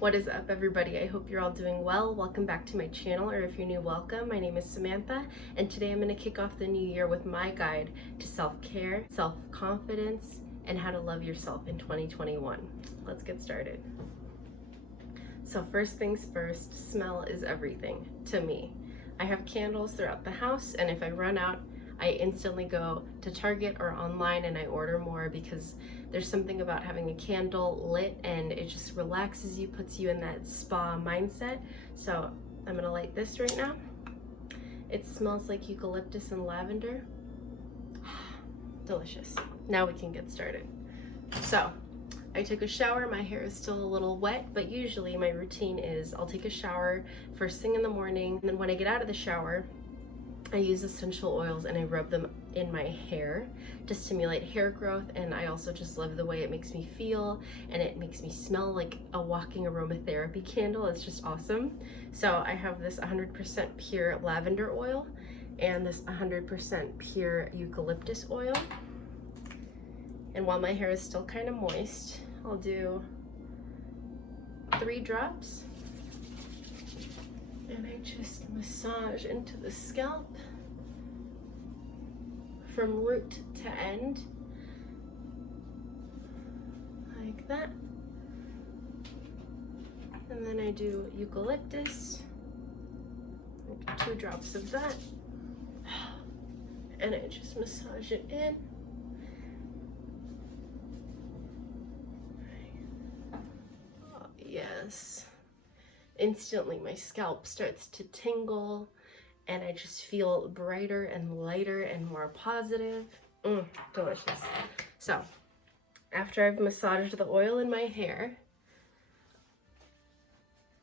What is up, everybody? I hope you're all doing well. Welcome back to my channel, or if you're new, welcome. My name is Samantha, and today I'm going to kick off the new year with my guide to self-care, self-confidence, and how to love yourself in 2021. Let's get started. So first things first, smell is everything to me. I have candles throughout the house, and if I run out, I instantly go to Target or online and I order more because there's something about having a candle lit and it just relaxes you, puts you in that spa mindset. So I'm gonna light this right now. It smells like eucalyptus and lavender. Delicious. Now we can get started. So I took a shower. My hair is still a little wet, but usually my routine is I'll take a shower first thing in the morning, and then when I get out of the shower, I use essential oils and I rub them in my hair to stimulate hair growth, and I also just love the way it makes me feel, and it makes me smell like a walking aromatherapy candle. It's just awesome. So I have this 100% pure lavender oil and this 100% pure eucalyptus oil. And while my hair is still kind of moist, I'll do 3 drops. And I just massage into the scalp from root to end, like that. And then I do eucalyptus, like 2 drops of that, and I just massage it in. Oh, yes. Instantly my scalp starts to tingle and I just feel brighter and lighter and more positive. Delicious. So after I've massaged the oil in my hair,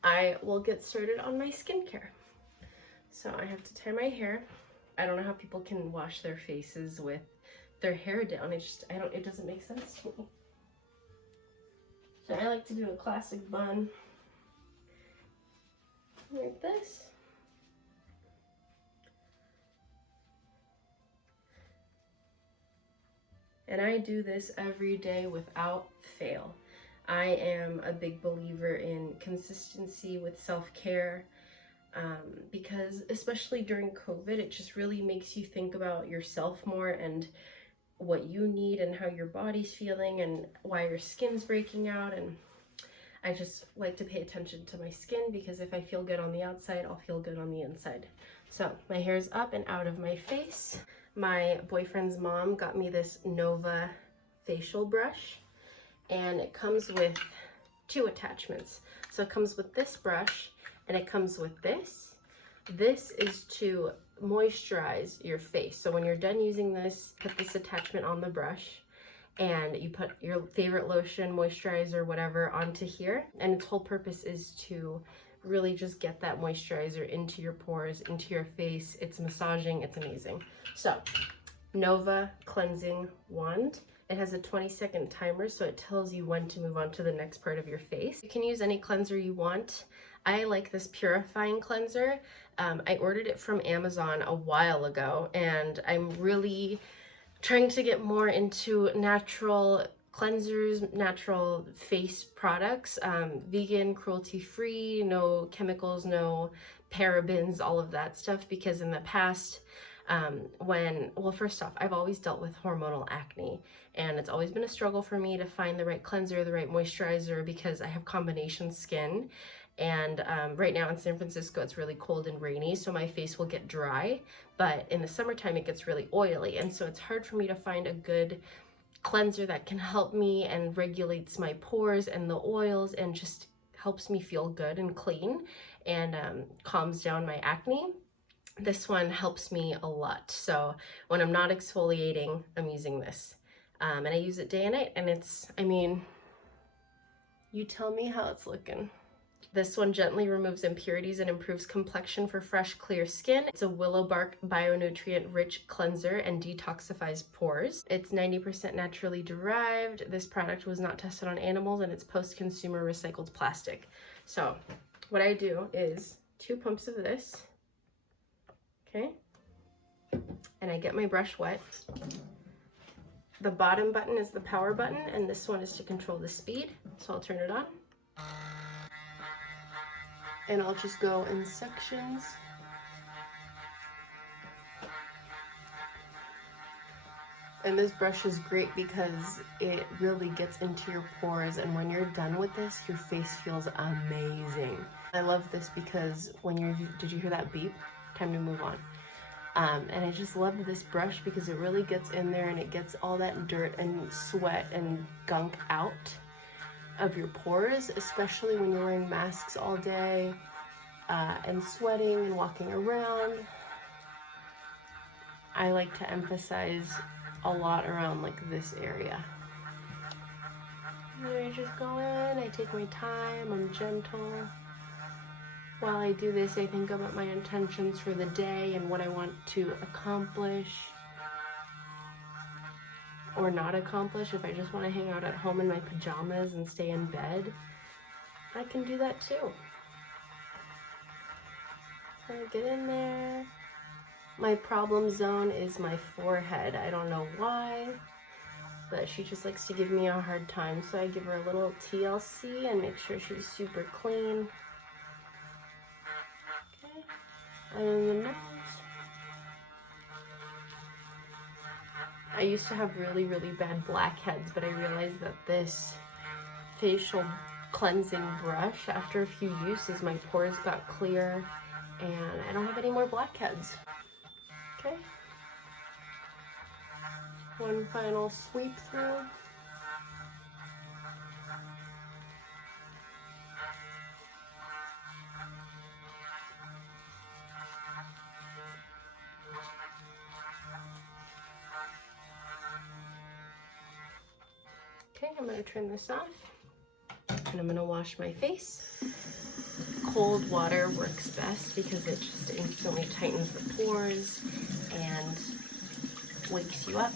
I will get started on my skincare. So I have to tie my hair. I don't know how people can wash their faces with their hair down. It doesn't make sense to me. So I like to do a classic bun. Like this. And I do this every day without fail. I am a big believer in consistency with self-care because especially during COVID, it just really makes you think about yourself more and what you need and how your body's feeling and why your skin's breaking out. And I just like to pay attention to my skin because if I feel good on the outside, I'll feel good on the inside. So my hair's up and out of my face. My boyfriend's mom got me this Nova facial brush, and it comes with 2 attachments. So it comes with this brush and it comes with this. This is to moisturize your face. So when you're done using this, put this attachment on the brush and you put your favorite lotion, moisturizer, whatever onto here. And its whole purpose is to really just get that moisturizer into your pores, into your face. It's massaging, it's amazing. So, Nova Cleansing Wand. It has a 20-second timer, so it tells you when to move on to the next part of your face. You can use any cleanser you want. I like this purifying cleanser. I ordered it from Amazon a while ago, and I'm really trying to get more into natural cleansers, natural face products, vegan, cruelty-free, no chemicals, no parabens, all of that stuff, because in the past, well, first off, I've always dealt with hormonal acne, and it's always been a struggle for me to find the right cleanser, the right moisturizer, because I have combination skin. And right now in San Francisco, it's really cold and rainy, so my face will get dry, but in the summertime, it gets really oily. And so it's hard for me to find a good cleanser that can help me and regulates my pores and the oils and just helps me feel good and clean and calms down my acne. This one helps me a lot. So when I'm not exfoliating, I'm using this. And I use it day and night, and you tell me how it's looking. This one gently removes impurities and improves complexion for fresh, clear skin. It's a willow bark bionutrient-rich cleanser and detoxifies pores. It's 90% naturally derived. This product was not tested on animals, and it's post-consumer recycled plastic. So what I do is 2 pumps of this, okay? And I get my brush wet. The bottom button is the power button, and this one is to control the speed. So I'll turn it on. and I'll just go in sections. And this brush is great because it really gets into your pores, and when you're done with this, your face feels amazing. I love this because did you hear that beep? Time to move on. And I just love this brush because it really gets in there and it gets all that dirt and sweat and gunk out of your pores, especially when you're wearing masks all day and sweating and walking around. I like to emphasize a lot around like this area. And I just go in, I take my time, I'm gentle. While I do this, I think about my intentions for the day and what I want to accomplish or not accomplish. If I just want to hang out at home in my pajamas and stay in bed, I can do that too. So I get in there. My problem zone is my forehead. I don't know why, but she just likes to give me a hard time. So I give her a little TLC and make sure she's super clean. Okay, and then the nose. I used to have really, really bad blackheads, but I realized that this facial cleansing brush, after a few uses, my pores got clear and I don't have any more blackheads. Okay, one final sweep through. Okay, I'm going to turn this off and I'm going to wash my face. Cold water works best because it just instantly tightens the pores and wakes you up.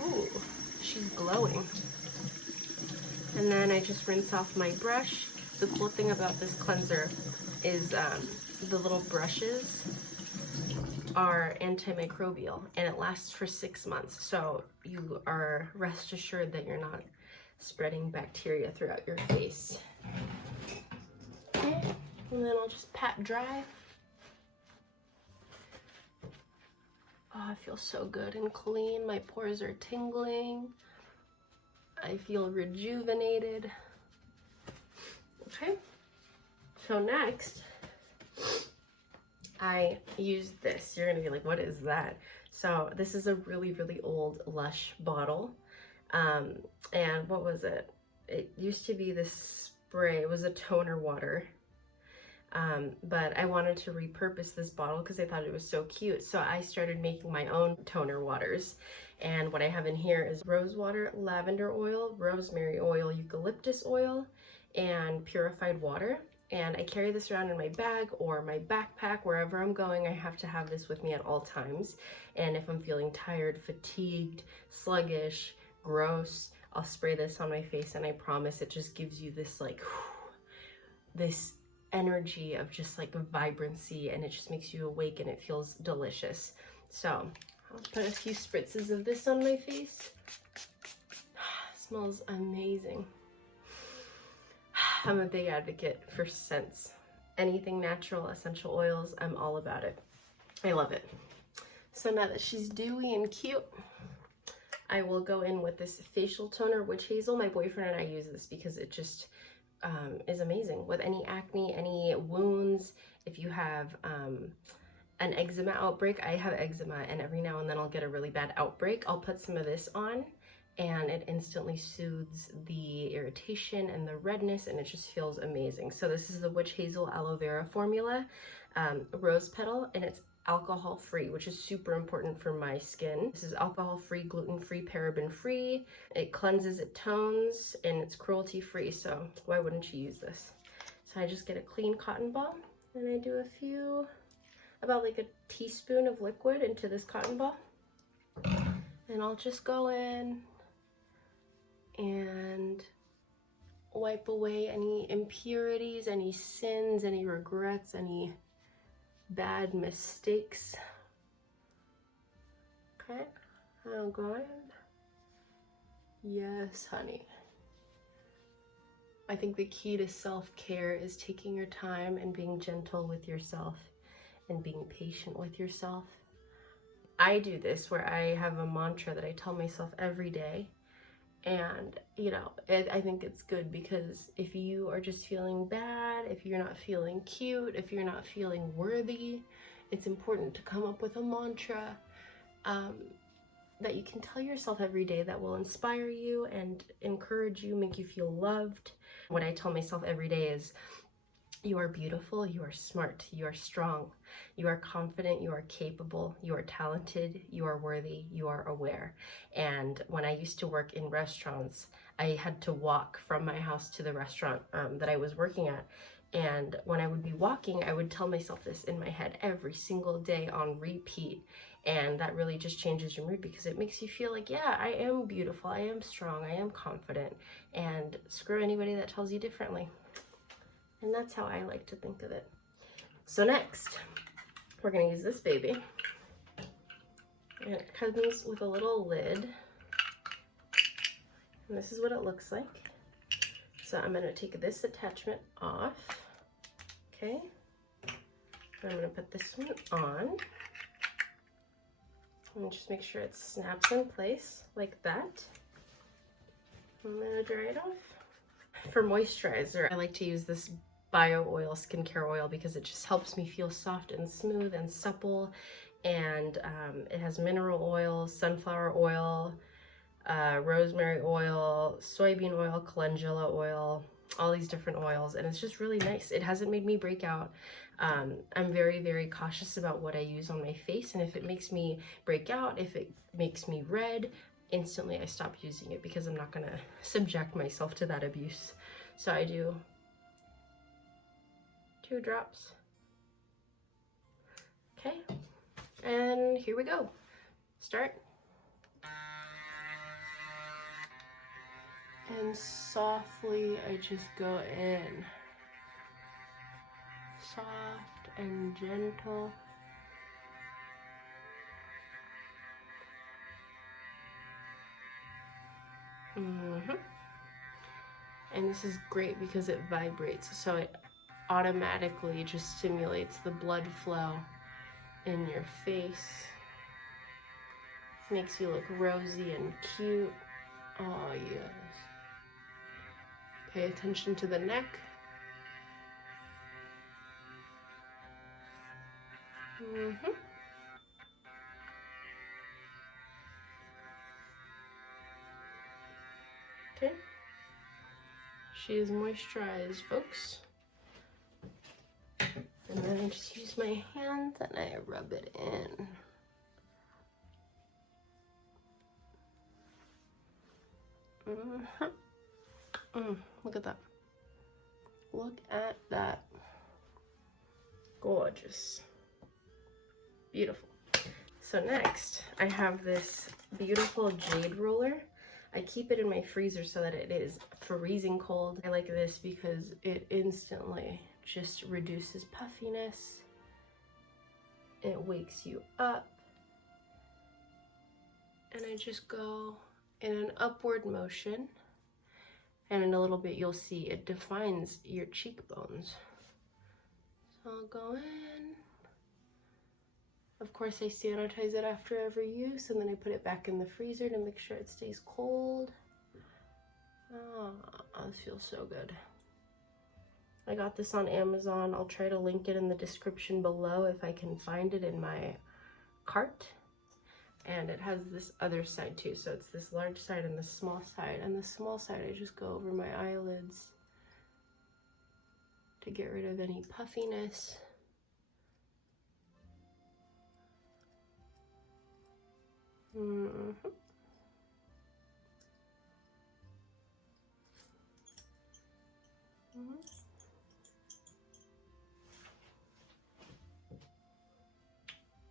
Ooh, she's glowing. And then I just rinse off my brush. The cool thing about this cleanser is the little brushes are antimicrobial and it lasts for 6 months. So you are rest assured that you're not spreading bacteria throughout your face. Okay, and then I'll just pat dry. Oh, I feel so good and clean. My pores are tingling. I feel rejuvenated. Okay, so next I use this. You're gonna be like, what is that? So this is a really, really old Lush bottle. And what was it? It used to be this spray. It was a toner water. But I wanted to repurpose this bottle because I thought it was so cute. So I started making my own toner waters. And what I have in here is rose water, lavender oil, rosemary oil, eucalyptus oil, and purified water. And I carry this around in my bag or my backpack. Wherever I'm going, I have to have this with me at all times. And if I'm feeling tired, fatigued, sluggish, gross, I'll spray this on my face, and I promise it just gives you this like, this energy of just like vibrancy, and it just makes you awake and it feels delicious. So I'll put a few spritzes of this on my face. Smells amazing. I'm a big advocate for scents. Anything natural, essential oils, I'm all about it. I love it. So now that she's dewy and cute, I will go in with this facial toner, Witch Hazel. My boyfriend and I use this because it just is amazing with any acne, any wounds. If you have an eczema outbreak, I have eczema, and every now and then I'll get a really bad outbreak. I'll put some of this on and it instantly soothes the irritation and the redness, and it just feels amazing. So this is the Witch Hazel Aloe Vera formula, rose petal, and it's alcohol free, which is super important for my skin. This is alcohol free, gluten free, paraben free. It cleanses, it tones, and it's cruelty free. So why wouldn't you use this? So I just get a clean cotton ball and I do a few, about like a teaspoon of liquid into this cotton ball. And I'll just go in and wipe away any impurities, any sins, any regrets, any bad mistakes. Okay, I'm going. Yes, honey. I think the key to self-care is taking your time and being gentle with yourself and being patient with yourself. I do this where I have a mantra that I tell myself every day. And, you know, I think it's good because if you are just feeling bad, if you're not feeling cute, if you're not feeling worthy, it's important to come up with a mantra that you can tell yourself every day that will inspire you and encourage you, make you feel loved. What I tell myself every day is, you are beautiful, you are smart, you are strong, you are confident, you are capable, you are talented, you are worthy, you are aware. And when I used to work in restaurants, I had to walk from my house to the restaurant that I was working at. And when I would be walking, I would tell myself this in my head every single day on repeat. And that really just changes your mood because it makes you feel like, yeah, I am beautiful, I am strong, I am confident, and screw anybody that tells you differently. And that's how I like to think of it. So next, we're gonna use this baby. And it comes with a little lid. And this is what it looks like. So I'm gonna take this attachment off. Okay. And I'm gonna put this one on. And just make sure it snaps in place like that. I'm gonna dry it off. For moisturizer, I like to use this bio oil, skincare oil, because it just helps me feel soft and smooth and supple. And it has mineral oil, sunflower oil, rosemary oil, soybean oil, calendula oil, all these different oils, and it's just really nice. It hasn't made me break out. I'm very, very cautious about what I use on my face, and if it makes me break out, if it makes me red, instantly I stop using it because I'm not gonna subject myself to that abuse. So I do 2 drops. Okay, and here we go. Start. And softly I just go in. Soft and gentle. And this is great because it vibrates, so it automatically just stimulates the blood flow in your face. Makes you look rosy and cute. Oh yes. Pay attention to the neck. Okay. She is moisturized, folks. And then I just use my hand and I rub it in. Look at that. Look at that. Gorgeous. Beautiful. So next, I have this beautiful jade roller. I keep it in my freezer so that it is freezing cold. I like this because it instantly just reduces puffiness. It wakes you up. And I just go in an upward motion. And in a little bit, you'll see it defines your cheekbones. So I'll go in. Of course, I sanitize it after every use, and then I put it back in the freezer to make sure it stays cold. Oh, this feels so good. I got this on Amazon. I'll try to link it in the description below if I can find it in my cart. And it has this other side too. So it's this large side and the small side. And the small side, I just go over my eyelids to get rid of any puffiness.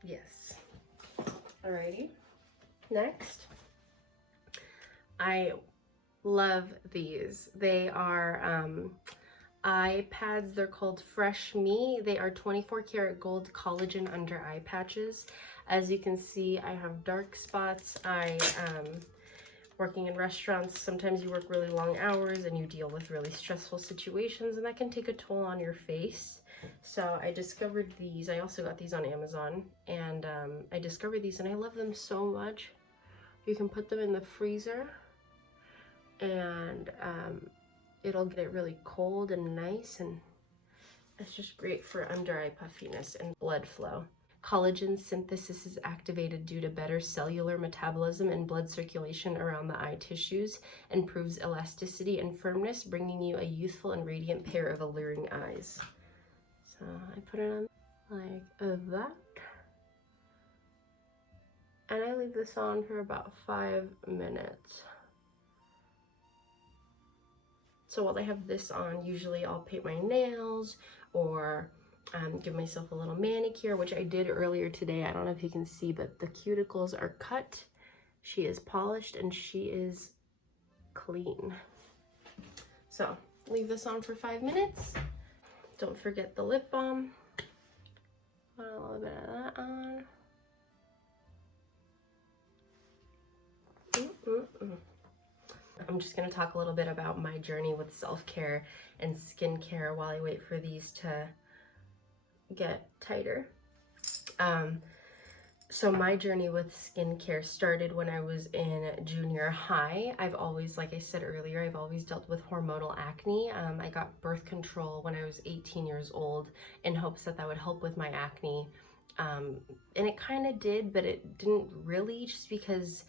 Yes. Alrighty. Next, I love these. They are eye pads. They're called Fresh Me. They are 24 karat gold collagen under eye patches. As you can see, I have dark spots. Working in restaurants, sometimes you work really long hours and you deal with really stressful situations, and that can take a toll on your face. So I discovered these. I also got these on Amazon, and I discovered these and I love them so much. You can put them in the freezer and it'll get it really cold and nice, and it's just great for under eye puffiness and blood flow. Collagen synthesis is activated due to better cellular metabolism and blood circulation around the eye tissues, improves elasticity and firmness, bringing you a youthful and radiant pair of alluring eyes. So I put it on like that. And I leave this on for about 5 minutes. So while I have this on, usually I'll paint my nails or give myself a little manicure, which I did earlier today. I don't know if you can see, but the cuticles are cut. She is polished and she is clean. So leave this on for 5 minutes. Don't forget the lip balm. Put a little bit of that on. I'm just going to talk a little bit about my journey with self-care and skincare while I wait for these to get tighter. So my journey with skincare started when I was in junior high. I've always, like I said earlier, I've always dealt with hormonal acne. I got birth control when I was 18 years old in hopes that that would help with my acne. And it kind of did, but it didn't really, just because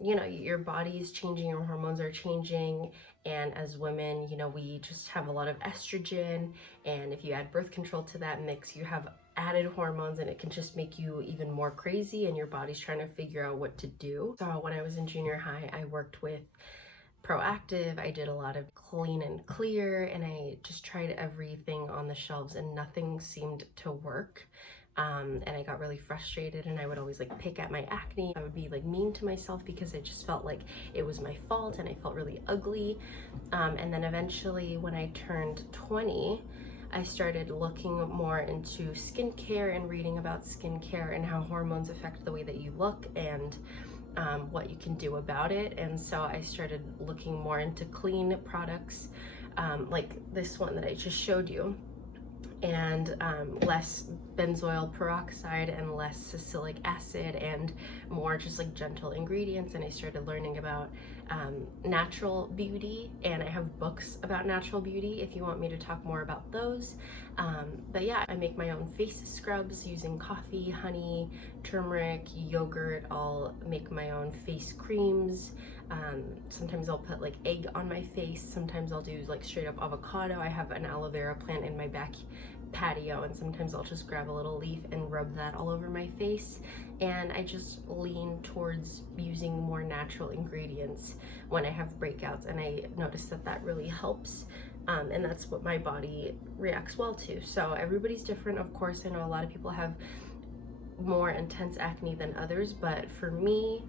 you know, your body is changing, your hormones are changing, and as women, you know, we just have a lot of estrogen, and if you add birth control to that mix, you have added hormones, and it can just make you even more crazy, and your body's trying to figure out what to do. So when I was in junior high, I worked with Proactive. I did a lot of clean and clear, and I just tried everything on the shelves, and nothing seemed to work. And I got really frustrated, and I would always like pick at my acne. I would be like mean to myself because I just felt like it was my fault, and I felt really ugly. And then eventually when I turned 20, I started looking more into skincare and reading about skincare and how hormones affect the way that you look and what you can do about it. And so I started looking more into clean products, like this one that I just showed you, and less benzoyl peroxide and less salicylic acid and more just like gentle ingredients. And I started learning about natural beauty, and I have books about natural beauty if you want me to talk more about those. But yeah, I make my own face scrubs using coffee, honey, turmeric, yogurt. I'll make my own face creams. Sometimes I'll put like egg on my face. Sometimes I'll do like straight up avocado. I have an aloe vera plant in my back patio, and sometimes I'll just grab a little leaf and rub that all over my face. And I just lean towards using more natural ingredients when I have breakouts, and I notice that that really helps. And that's what my body reacts well to. So everybody's different, of course. I know a lot of people have more intense acne than others, but for me,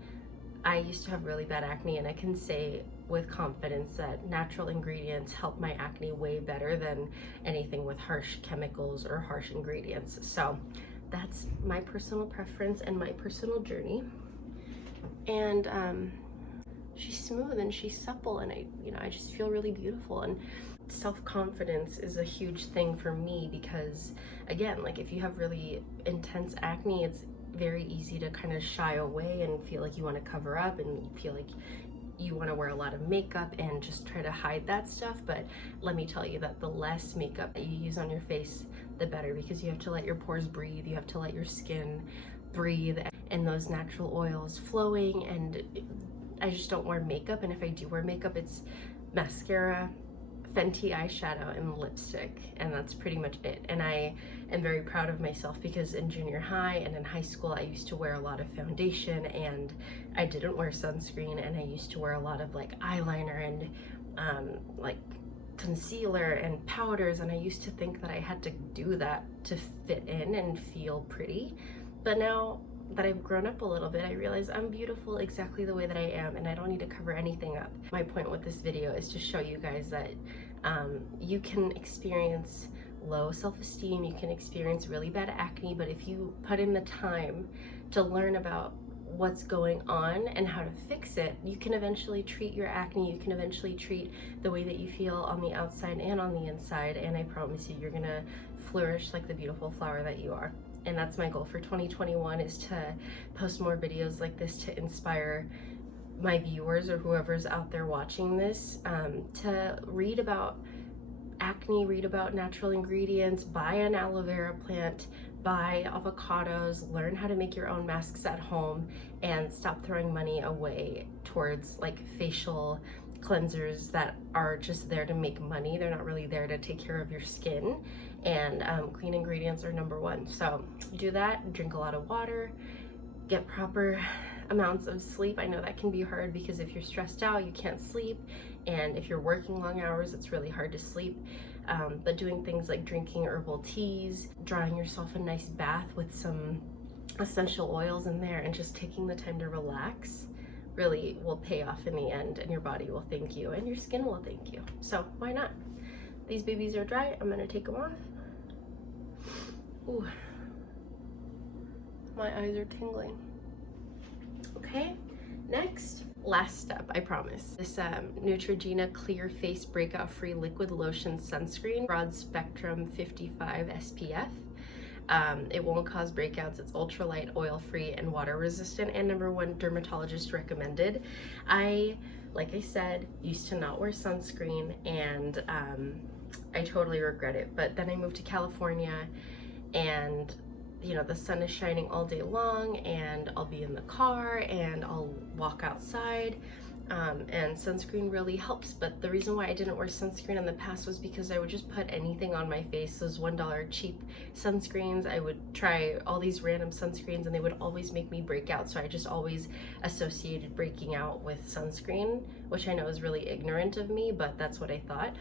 I used to have really bad acne, and I can say with confidence that natural ingredients help my acne way better than anything with harsh chemicals or harsh ingredients. So that's my personal preference and my personal journey. And she's smooth and she's supple, and I just feel really beautiful. And self-confidence is a huge thing for me because, again, like if you have really intense acne, it's very easy to kind of shy away and feel like you want to cover up, and you feel like you want to wear a lot of makeup and just try to hide that stuff. But let me tell you that the less makeup that you use on your face, the better, because you have to let your pores breathe, you have to let your skin breathe, and those natural oils flowing. And I just don't wear makeup, and if I do wear makeup, it's mascara, Fenty eyeshadow, and lipstick, and that's pretty much it. And I am very proud of myself because in junior high and in high school I used to wear a lot of foundation, and I didn't wear sunscreen, and I used to wear a lot of like eyeliner and like concealer and powders, and I used to think that I had to do that to fit in and feel pretty. But now that I've grown up a little bit, I realize I'm beautiful exactly the way that I am, and I don't need to cover anything up. My point with this video is to show you guys that You can experience low self-esteem, you can experience really bad acne, but if you put in the time to learn about what's going on and how to fix it, you can eventually treat your acne, you can eventually treat the way that you feel on the outside and on the inside, and I promise you, you're gonna flourish like the beautiful flower that you are. And that's my goal for 2021, is to post more videos like this to inspire my viewers or whoever's out there watching this, to read about acne, read about natural ingredients, buy an aloe vera plant, buy avocados, learn how to make your own masks at home, and stop throwing money away towards like facial cleansers that are just there to make money. They're not really there to take care of your skin, and clean ingredients are number one. So do that, drink a lot of water, get proper amounts of sleep. I know that can be hard because if you're stressed out, you can't sleep, and if you're working long hours, it's really hard to sleep. But doing things like drinking herbal teas, drawing yourself a nice bath with some essential oils in there, and just taking the time to relax really will pay off in the end, and your body will thank you and your skin will thank you. So why not? These babies are dry. I'm gonna take them off. Ooh, my eyes are tingling. Okay, next, last step, I promise. This Neutrogena Clear Face Breakout Free Liquid Lotion Sunscreen, broad spectrum 55 SPF. It won't cause breakouts, it's ultralight, oil-free, and water resistant, and #1 dermatologist recommended. Like I said, used to not wear sunscreen, and I totally regret it. But then I moved to California, and you know, the sun is shining all day long, and I'll be in the car and I'll walk outside, and sunscreen really helps. But the reason why I didn't wear sunscreen in the past was because I would just put anything on my face, those $1 cheap sunscreens. I would try all these random sunscreens and they would always make me break out, so I just always associated breaking out with sunscreen, which I know is really ignorant of me, but that's what I thought.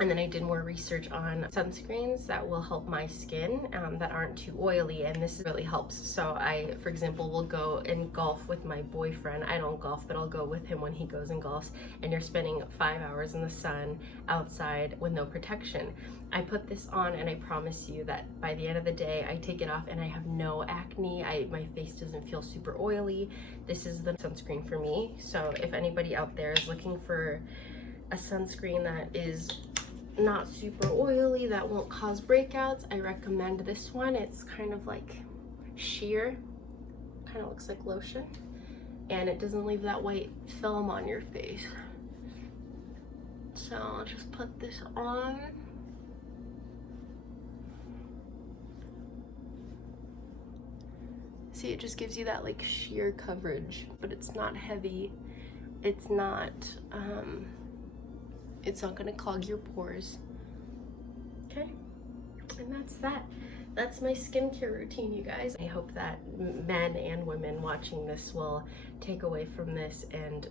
And then I did more research on sunscreens that will help my skin, that aren't too oily, and this really helps. So I, for example, will go and golf with my boyfriend. I don't golf, but I'll go with him when he goes and golfs, and you're spending 5 hours in the sun outside with no protection. I put this on and I promise you that by the end of the day, I take it off and I have no acne. My face doesn't feel super oily. This is the sunscreen for me. So if anybody out there is looking for a sunscreen that is not super oily, that won't cause breakouts, I recommend this one. It's kind of like sheer, kind of looks like lotion, and it doesn't leave that white film on your face. So I'll just put this on. See, it just gives you that like sheer coverage, but it's not heavy. It's not gonna clog your pores. Okay, and that's that. That's my skincare routine, you guys. I hope that men and women watching this will take away from this and,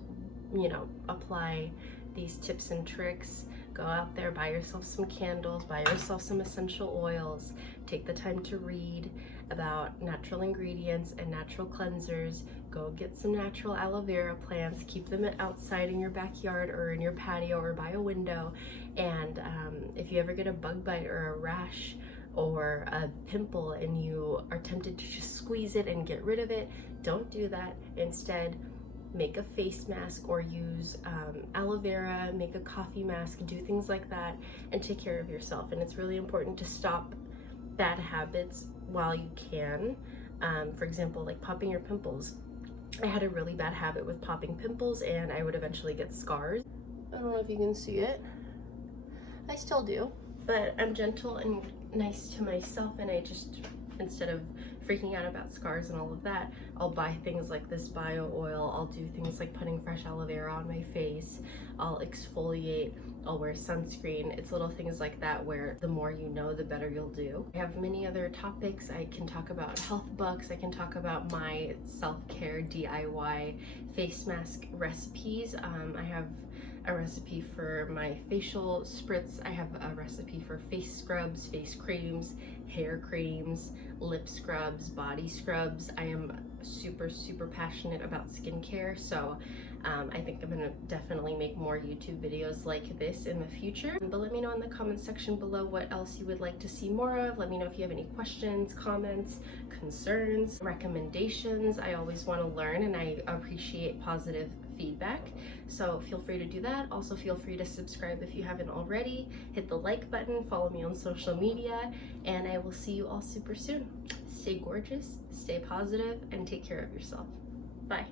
you know, apply these tips and tricks. Go out there, buy yourself some candles, buy yourself some essential oils, take the time to read about natural ingredients and natural cleansers. Go get some natural aloe vera plants, keep them outside in your backyard or in your patio or by a window. And if you ever get a bug bite or a rash or a pimple and you are tempted to just squeeze it and get rid of it, don't do that. Instead, make a face mask or use aloe vera, make a coffee mask, do things like that, and take care of yourself. And it's really important to stop bad habits while you can. For example, like popping your pimples. I had a really bad habit with popping pimples, and I would eventually get scars. I don't know if you can see it. I still do, but I'm gentle and nice to myself, and I just, instead of freaking out about scars and all of that, I'll buy things like this bio oil. I'll do things like putting fresh aloe vera on my face. I'll exfoliate. I'll wear sunscreen. It's little things like that where the more you know, the better you'll do. I have many other topics. I can talk about health books. I can talk about my self-care DIY face mask recipes. I have a recipe for my facial spritz. I have a recipe for face scrubs, face creams, hair creams, lip scrubs, body scrubs. I am super passionate about skincare, so I think I'm gonna definitely make more YouTube videos like this in the future. But let me know in the comments section below what else you would like to see more of. Let me know if you have any questions, comments, concerns, recommendations. I always want to learn and I appreciate positive feedback, so feel free to do that. Also feel free to subscribe if you haven't already. Hit the like button, follow me on social media, and I will see you all super soon. Stay gorgeous, stay positive, and take care of yourself. Bye.